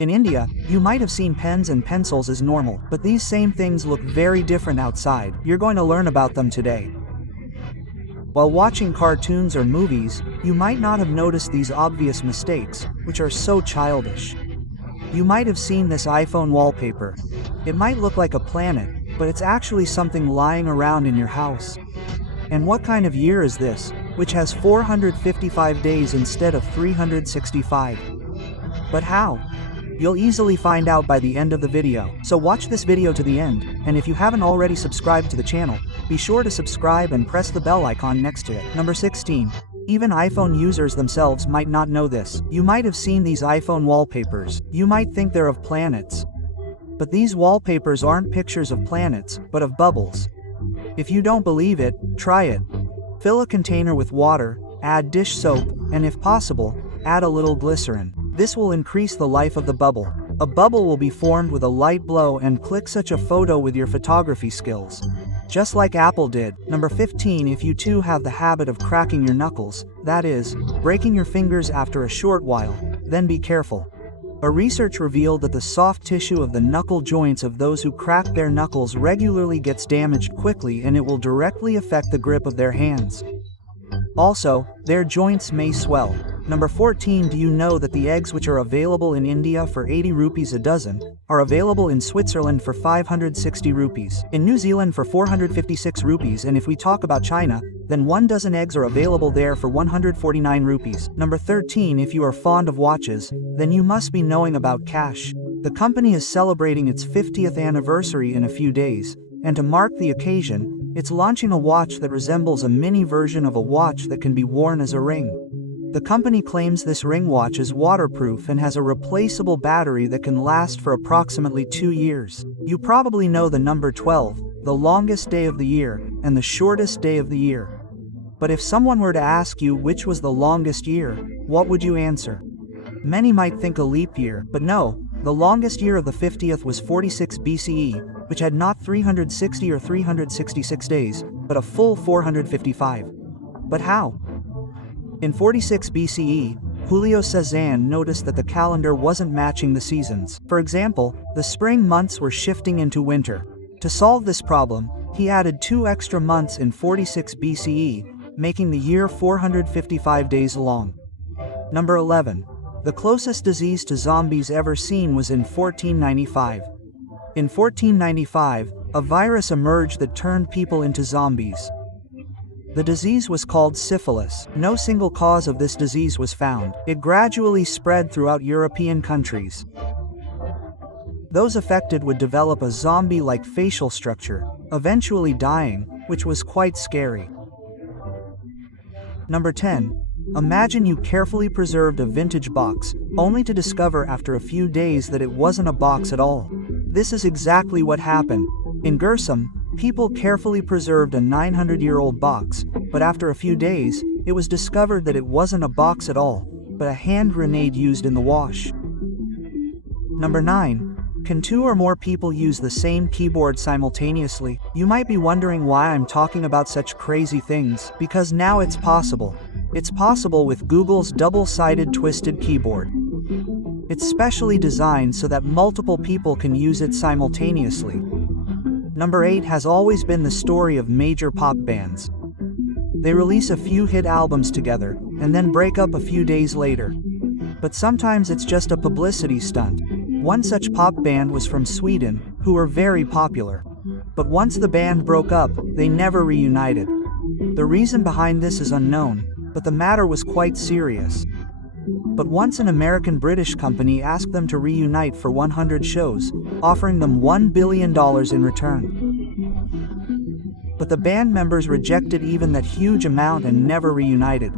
In India, you might have seen pens and pencils as normal, but these same things look very different outside. You're going to learn about them today. While watching cartoons or movies, you might not have noticed these obvious mistakes, which are so childish. You might have seen this iPhone wallpaper. It might look like a planet, but it's actually something lying around in your house. And what kind of year is this, which has 455 days instead of 365? But how? You'll easily find out by the end of the video, so watch this video to the end, and if you haven't already subscribed to the channel, be sure to subscribe and press the bell icon next to it. Number 16. Even iPhone users themselves might not know this. You might have seen these iPhone wallpapers. You might think they're of planets. But these wallpapers aren't pictures of planets, but of bubbles. If you don't believe it, try it. Fill a container with water, add dish soap, and if possible, add a little glycerin. This will increase the life of the bubble. A bubble will be formed with a light blow, and click such a photo with your photography skills. Just like Apple did. Number 15. If you too have the habit of cracking your knuckles, that is, breaking your fingers after a short while, then be careful. A research revealed that the soft tissue of the knuckle joints of those who crack their knuckles regularly gets damaged quickly, and it will directly affect the grip of their hands. Also, their joints may swell. Number 14. Do you know that the eggs which are available in India for 80 rupees a dozen, are available in Switzerland for 560 rupees, in New Zealand for 456 rupees, and if we talk about China, then 1 dozen eggs are available there for 149 rupees. Number 13. If you are fond of watches, then you must be knowing about Cash. The company is celebrating its 50th anniversary in a few days, and to mark the occasion, it's launching a watch that resembles a mini version of a watch that can be worn as a ring. The company claims this ring watch is waterproof and has a replaceable battery that can last for approximately 2 years. You probably know the number 12, the longest day of the year, and the shortest day of the year. But if someone were to ask you which was the longest year, what would you answer? Many might think a leap year, but no, the longest year of the 50th was 46 BCE, which had not 360 or 366 days, but a full 455. But how? In 46 BCE, Julio Cezanne noticed that the calendar wasn't matching the seasons. For example, the spring months were shifting into winter. To solve this problem, he added 2 extra months in 46 BCE, making the year 455 days long. Number 11. The closest disease to zombies ever seen was in 1495. In 1495, a virus emerged that turned people into zombies. The disease was called syphilis. No single cause of this disease was found. It gradually spread throughout European countries. Those affected would develop a zombie-like facial structure, eventually dying, which was quite scary. Number 10. Imagine you carefully preserved a vintage box, only to discover after a few days that it wasn't a box at all. This is exactly what happened. In Gursum, people carefully preserved a 900-year-old box, but after a few days, it was discovered that it wasn't a box at all, but a hand grenade used in the wash. Number 9. Can 2 or more people use the same keyboard simultaneously? You might be wondering why I'm talking about such crazy things, because now it's possible. It's possible with Google's double-sided twisted keyboard. It's specially designed so that multiple people can use it simultaneously. Number 8 has always been the story of major pop bands. They release a few hit albums together, and then break up a few days later. But sometimes it's just a publicity stunt. One such pop band was from Sweden, who were very popular. But once the band broke up, they never reunited. The reason behind this is unknown, but the matter was quite serious. But once an American-British company asked them to reunite for 100 shows, offering them $1 billion in return. But the band members rejected even that huge amount and never reunited.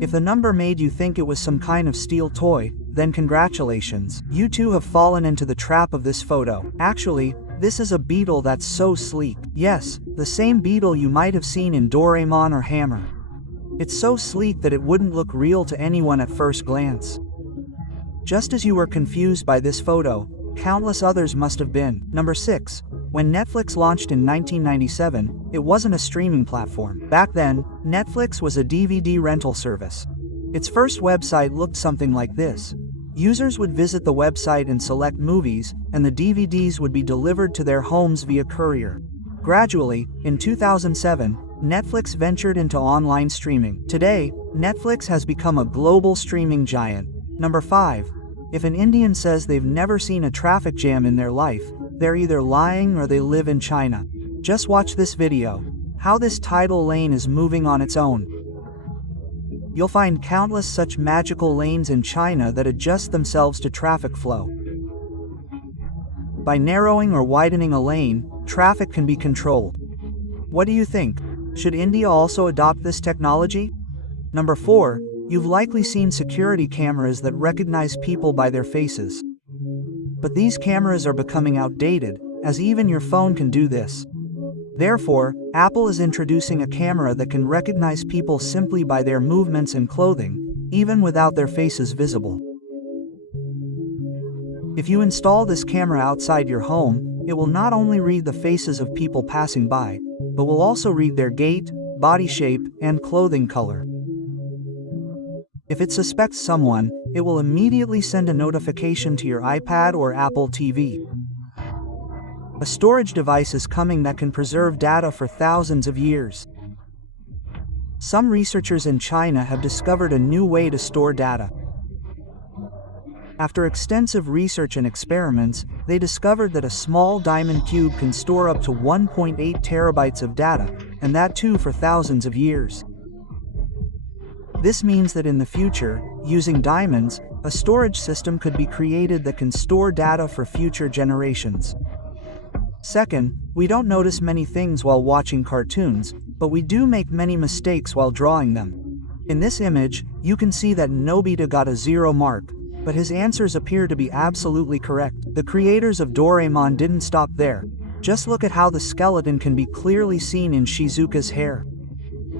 If the number made you think it was some kind of steel toy, then congratulations. You too have fallen into the trap of this photo. Actually, this is a beetle that's so sleek. Yes, the same beetle you might have seen in Doraemon or Hammer. It's so sleek that it wouldn't look real to anyone at first glance. Just as you were confused by this photo, countless others must have been. Number 6. When Netflix launched in 1997, it wasn't a streaming platform. Back then, Netflix was a DVD rental service. Its first website looked something like this. Users would visit the website and select movies, and the DVDs would be delivered to their homes via courier. Gradually, in 2007, Netflix ventured into online streaming. Today, Netflix has become a global streaming giant. Number 5. If an Indian says they've never seen a traffic jam in their life, they're either lying or they live in China. Just watch this video. How this tidal lane is moving on its own. You'll find countless such magical lanes in China that adjust themselves to traffic flow. By narrowing or widening a lane, traffic can be controlled. What do you think? Should India also adopt this technology? Number 4. You've likely seen security cameras that recognize people by their faces. But these cameras are becoming outdated, as even your phone can do this. Therefore, Apple is introducing a camera that can recognize people simply by their movements and clothing, even without their faces visible. If you install this camera outside your home, it will not only read the faces of people passing by, but will also read their gait, body shape, and clothing color. If it suspects someone, it will immediately send a notification to your iPad or Apple TV. A storage device is coming that can preserve data for thousands of years. Some researchers in China have discovered a new way to store data. After extensive research and experiments, they discovered that a small diamond cube can store up to 1.8 terabytes of data, and that too for thousands of years. This means that in the future, using diamonds, a storage system could be created that can store data for future generations. Second, we don't notice many things while watching cartoons, but we do make many mistakes while drawing them. In this image, you can see that Nobita got a 0 mark, but his answers appear to be absolutely correct. The creators of Doraemon didn't stop there. Just look at how the skeleton can be clearly seen in Shizuka's hair.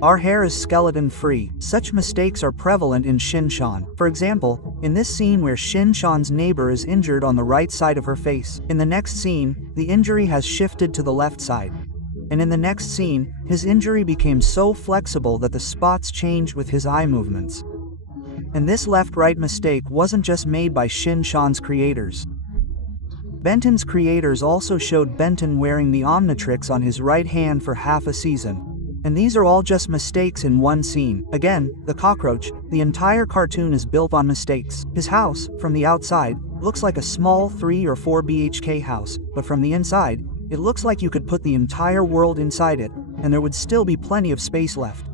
Our hair is skeleton-free. Such mistakes are prevalent in Shin-chan. For example, in this scene where Shin-chan's neighbor is injured on the right side of her face. In the next scene, the injury has shifted to the left side. And in the next scene, his injury became so flexible that the spots changed with his eye movements. And this left-right mistake wasn't just made by Shin-chan's creators. Benton's creators also showed Benton wearing the Omnitrix on his right hand for half a season. And these are all just mistakes in one scene. Again, the cockroach, the entire cartoon is built on mistakes. His house, from the outside, looks like a small 3 or 4 BHK house, but from the inside, it looks like you could put the entire world inside it, and there would still be plenty of space left.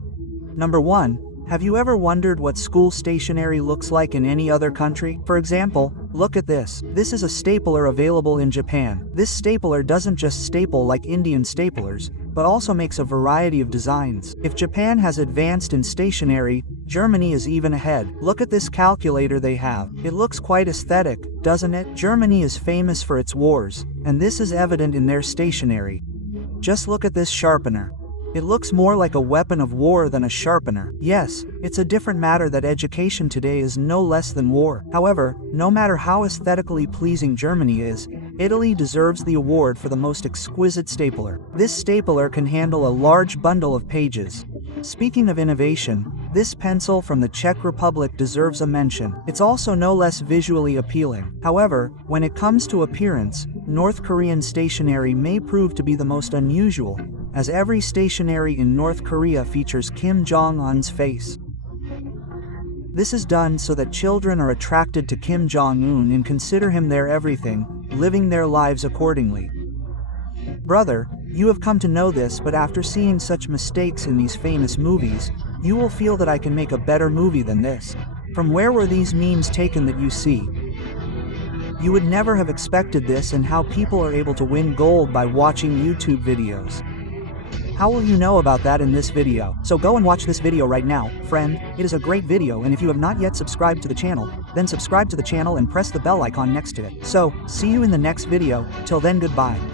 Number 1. Have you ever wondered what school stationery looks like in any other country? For example, look at this. This is a stapler available in Japan. This stapler doesn't just staple like Indian staplers, but also makes a variety of designs. If Japan has advanced in stationery, Germany is even ahead. Look at this calculator they have. It looks quite aesthetic, doesn't it? Germany is famous for its wars, and this is evident in their stationery. Just look at this sharpener. It looks more like a weapon of war than a sharpener. Yes, it's a different matter that education today is no less than war. However, no matter how aesthetically pleasing Germany is, Italy deserves the award for the most exquisite stapler. This stapler can handle a large bundle of pages. Speaking of innovation, this pencil from the Czech Republic deserves a mention. It's also no less visually appealing. However, when it comes to appearance, North Korean stationery may prove to be the most unusual, as every stationery in North Korea features Kim Jong-un's face. This is done so that children are attracted to Kim Jong-un and consider him their everything, living their lives accordingly. Brother, you have come to know this, but after seeing such mistakes in these famous movies, you will feel that I can make a better movie than this. From where were these memes taken that you see? You would never have expected this, and how people are able to win gold by watching YouTube videos. How will you know about that in this video? So go and watch this video right now, friend. It is a great video, and if you have not yet subscribed to the channel, then subscribe to the channel and press the bell icon next to it. So, see you in the next video. Till then, goodbye.